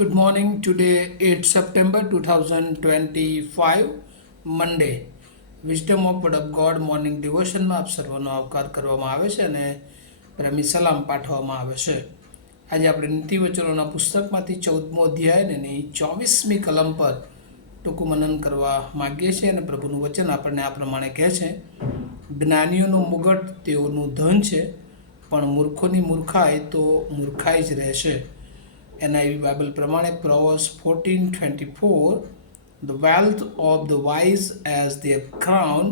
Good morning. Today, 8 September 2025, Monday. Wisdom of word of God morning ડિવોશનમાં આપ સર્વનો આવકાર કરવામાં આવે છે અને પ્રેમી સલામ પાઠવવામાં આવે છે. આજે આપણે નીતિવચનોના પુસ્તકમાંથી 14મો અધ્યાય અને એની 24મી કલમ પર ટૂંકું મનન કરવા માગીએ છીએ અને પ્રભુનું વચન આપણને આ પ્રમાણે કહે છે: જ્ઞાનીઓનું મુગટ તેઓનું ધન છે, પણ મૂર્ખોની મૂર્ખાઈ તો મૂર્ખાઈ જ રહેશે. NIV બાઇબલ પ્રમાણે Proverbs 14:24, the wealth of the wise as their crown,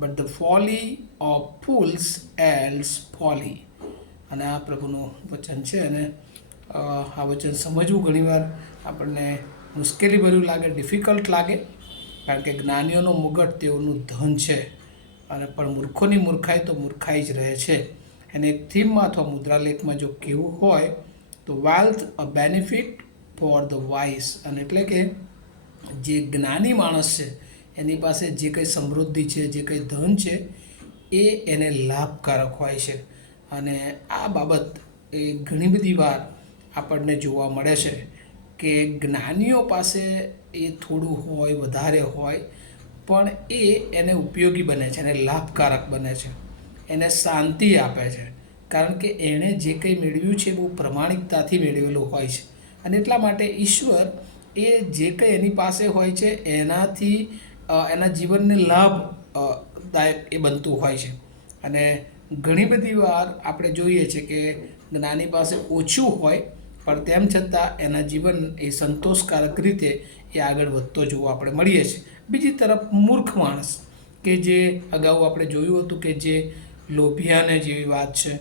but the folly of fools as folly. અને આ પ્રભુનું વચન છે અને આ વચન સમજવું ઘણીવાર આપણને મુશ્કેલીભર્યું લાગે, ડિફિકલ્ટ લાગે, કારણ કે જ્ઞાનીઓનો મુગટ તેઓનું ધન છે અને પણ મૂર્ખોની મૂર્ખાઈ તો મૂર્ખાઈ જ રહે છે. અને એક થીમમાં અથવા મુદ્રાલેખમાં જો કહેવું હોય તો wealth a benefit for the wise, અને એટલે કે જે જ્ઞાની માણસ છે એની પાસે જે કંઈ સમૃદ્ધિ છે, જે કંઈ ધન છે એ એને લાભકારક હોય છે. અને આ બાબત એ ઘણી બધી વાર આપણને જોવા મળે છે કે જ્ઞાનીઓ પાસે એ થોડું હોય, વધારે હોય, પણ એ એને ઉપયોગી બને છે, એને લાભકારક બને છે, એને શાંતિ આપે છે, કારણ કે એણે જે કંઈ મેળવ્યું છે બહુ પ્રમાણિકતાથી મેળવેલું હોય છે. અને એટલા માટે ઈશ્વર એ જે કંઈ એની પાસે હોય છે એનાથી એના જીવનને લાભદાયક એ બનતું હોય છે. અને ઘણી બધી વાર આપણે જોઈએ છે કે જ્ઞાની પાસે ઓછું હોય પણ તેમ છતાં એના જીવન એ સંતોષકારક રીતે એ આગળ વધતો જોવા આપણે મળીએ છીએ. બીજી તરફ મૂર્ખ માણસ કે જે અગાઉ આપણે જોયું હતું કે જે લોભિયાને જેવી વાત છે,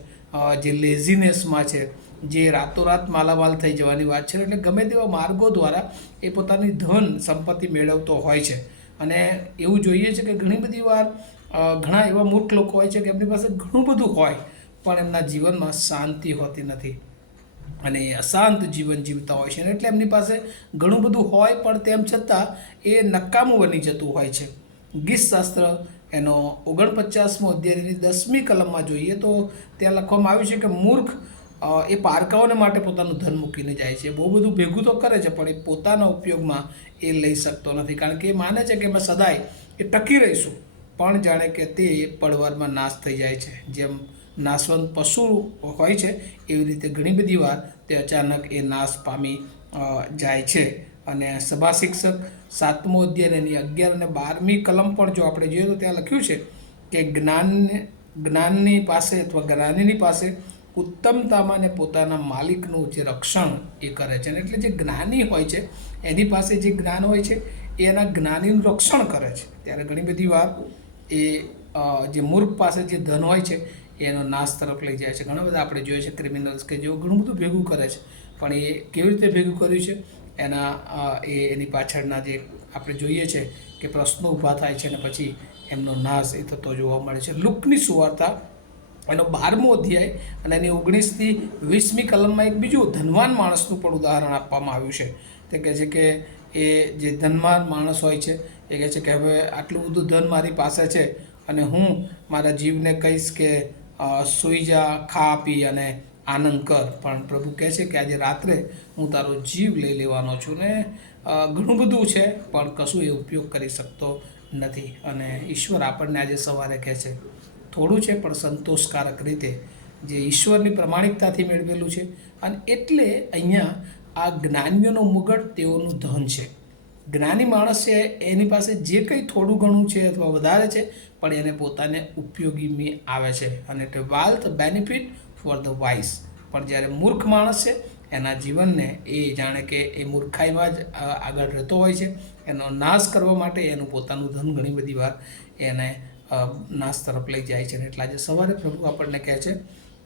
જે લેઝીનેસમાં છે, જે રાતોરાત માલામાલ થઈ જવાની વાત છે, એટલે ગમે તેવા માર્ગો દ્વારા એ પોતાની ધન સંપત્તિ મેળવતો હોય છે. અને એવું જોઈએ છે કે ઘણી બધી વાર ઘણા એવા મૂર્ખ લોકો હોય છે કે એમની પાસે ઘણું બધું હોય પણ એમના જીવનમાં શાંતિ હોતી નથી અને અશાંત જીવન જીવતા હોય છે. એટલે એમની પાસે ઘણું બધું હોય પણ તેમ છતાં એ નકામું બની જતું હોય છે. ગીતશાસ્ત્ર એનો 49મો અધ્યાયની 10મી કલમમાં જોઈએ તો ત્યાં લખવામાં આવ્યું છે કે મૂર્ખ એ પારકાઓને માટે પોતાનું ધન મૂકીને જાય છે. બહુ બધું ભેગું તો કરે છે પણ એ પોતાના ઉપયોગમાં એ લઈ શકતો નથી, કારણ કે એ માને છે કે અમે સદાય એ ટકી રહીશું, પણ જાણે કે તે પળવારમાં નાશ થઈ જાય છે. જેમ નાશવંત પશુ હોય છે એવી રીતે ઘણી બધી વાર તે અચાનક એ નાશ પામી જાય છે. અને સભા શિક્ષક 7મો અધ્યાય એની 11 અને 12મી કલમ પણ જો આપણે જોઈએ તો ત્યાં લખ્યું છે કે જ્ઞાનની પાસે અથવા જ્ઞાનીની પાસે ઉત્તમતામાં અને પોતાના માલિકનું જે રક્ષણ એ કરે છે. એટલે જે જ્ઞાની હોય છે એની પાસે જે જ્ઞાન હોય છે એ એના જ્ઞાનીનું રક્ષણ કરે છે. ત્યારે ઘણી બધી વાર એ જે મૂર્ખ પાસે જે ધન હોય છે એનો નાશ તરફ લઈ જાય છે. ઘણા બધા આપણે જોઈએ છે ક્રિમિનલ્સ કે જેઓ ઘણું બધું ભેગું કરે છે પણ એ કેવી રીતે ભેગું કર્યું છે એની પાછળના જે આપણે જોઈએ છે કે પ્રશ્નો ઊભા થાય છે અને પછી એમનો નાશ એ થતો જોવા મળે છે. લુકની સુવાર્તા એનો 12મો અધ્યાય અને એની 19થી 20મી કલમમાં એક બીજું ધનવાન માણસનું પણ ઉદાહરણ આપવામાં આવ્યું છે. તે કહે છે કે એ જે ધનવાન માણસ હોય છે એ કહે છે કે હવે આટલું બધું ધન મારી પાસે છે અને હું મારા જીવને કહીશ કે સૂઈ જા, ખા પી અને આનંદ કર, પણ પ્રભુ કહે છે કે આજે રાત્રે હું તારો જીવ લઈ લેવાનો છું. ને ઘણું બધું છે પણ કશું એ ઉપયોગ કરી શકતો નથી. અને ઈશ્વર આપણને આજે સવારે કહે છે થોડું છે પણ સંતોષકારક રીતે જે ઈશ્વરની પ્રમાણિકતાથી મેળવેલું છે. અને એટલે અહીંયા આ જ્ઞાનીઓનો મુગટ તેઓનું ધન છે. જ્ઞાની માણસ છે એની પાસે જે કંઈ થોડું ઘણું છે અથવા વધારે છે પણ એને પોતાને ઉપયોગી આવે છે, અને એટલે wealth benefit for the wise. પણ જ્યારે મૂર્ખ માણસ છે એના જીવનને એ જાણે કે એ મૂર્ખાઈમાં જ આગળ રહેતો હોય છે. એનો નાશ કરવા માટે એનું પોતાનું ધન ઘણી બધી વાર એને નાશ તરફ લઈ જાય છે. એટલે આજે સવારે પ્રભુ આપણને કહે છે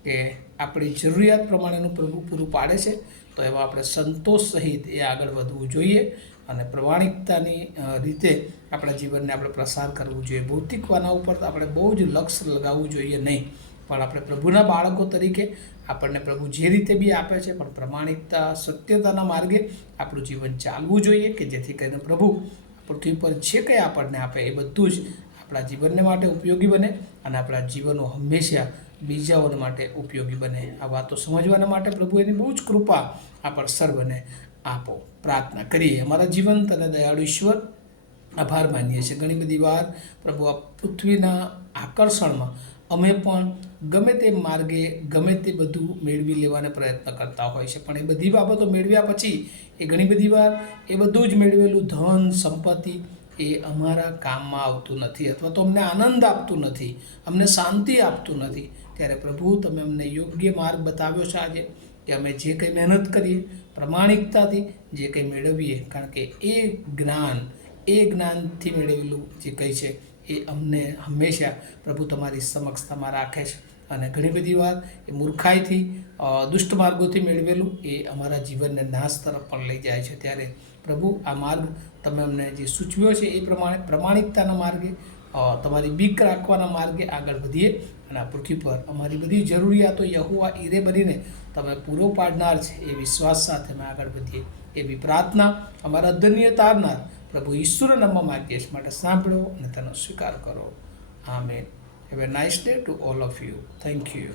કે આપણી જરૂરિયાત પ્રમાણેનું પ્રભુ પૂરું પાડે છે, તો એમાં આપણે સંતોષ સહિત એ આગળ વધવું જોઈએ અને પ્રમાણિકતાની રીતે આપણા જીવનને આપણે પ્રસાર કરવું જોઈએ. ભૌતિકવાના ઉપર આપણે બહુ જ લક્ષ્ય લગાવવું જોઈએ નહીં, પણ આપણે પ્રભુના બાળકો તરીકે આપણને પ્રભુ જે રીતે બી આપે છે પણ પ્રમાણિકતા, સત્યતાના માર્ગે આપણું જીવન ચાલવું જોઈએ કે જેથી કરીને પ્રભુ પૃથ્વી પર જે કંઈ આપણને આપે એ બધું જ આપણા જીવનને માટે ઉપયોગી બને અને આપણા જીવનો હંમેશા બીજાઓને માટે ઉપયોગી બને. આ વાતો સમજવાના માટે પ્રભુ એની બહુ જ કૃપા આ પર સર્વને આપો. પ્રાર્થના કરીએ. અમારા જીવંત અને દયાળુ ઈશ્વર, આભાર માનીએ છીએ. ઘણી બધી વાર પ્રભુ આ પૃથ્વીના આકર્ષણમાં અમે પણ ગમે તે માર્ગે ગમે તે બધું મેળવી લેવાને પ્રયત્ન કરતા હોય છે, પણ એ બધી બાબતો મેળવ્યા પછી એ ઘણી બધી વાર એ બધું જ મેળવેલું ધન સંપત્તિ એ અમારા કામમાં આવતું નથી, અથવા તો અમને આનંદ આપતું નથી, અમને શાંતિ આપતું નથી. ત્યારે પ્રભુ, તમે અમને યોગ્ય માર્ગ બતાવ્યો છે આજે, કે અમે જે કંઈ મહેનત કરીએ પ્રમાણિકતાથી જે કંઈ મેળવીએ, કારણ કે એ જ્ઞાનથી મેળવેલું જે કંઈ છે એ અમને હંમેશા પ્રભુ તમારી સમક્ષતામાં રાખે છે. અને ઘણી બધી વાર એ મૂર્ખાઈથી દુષ્ટ માર્ગોથી મેળવેલું એ અમારા જીવનને નાશ તરફ પણ લઈ જાય છે. ત્યારે પ્રભુ, આ માર્ગ તમે અમને જે સૂચવ્યો છે એ પ્રમાણે પ્રમાણિકતાના માર્ગે, તમારી બીક રાખવાના માર્ગે આગળ વધીએ, અને આ પૃથ્વી પર અમારી બધી જરૂરિયાતો યહોવા ઈરે બનીને તમે પૂરો પાડનાર છે એ વિશ્વાસ સાથે અમે આગળ વધીએ, એવી પ્રાર્થના અમારા ધન્ય તારનાર પ્રભુ ઈશ્વરના નામમાં માગીએ છીએ. માટે સાંભળો અને તેનો સ્વીકાર કરો. Amen. Have a nice day to all of you. Thank you.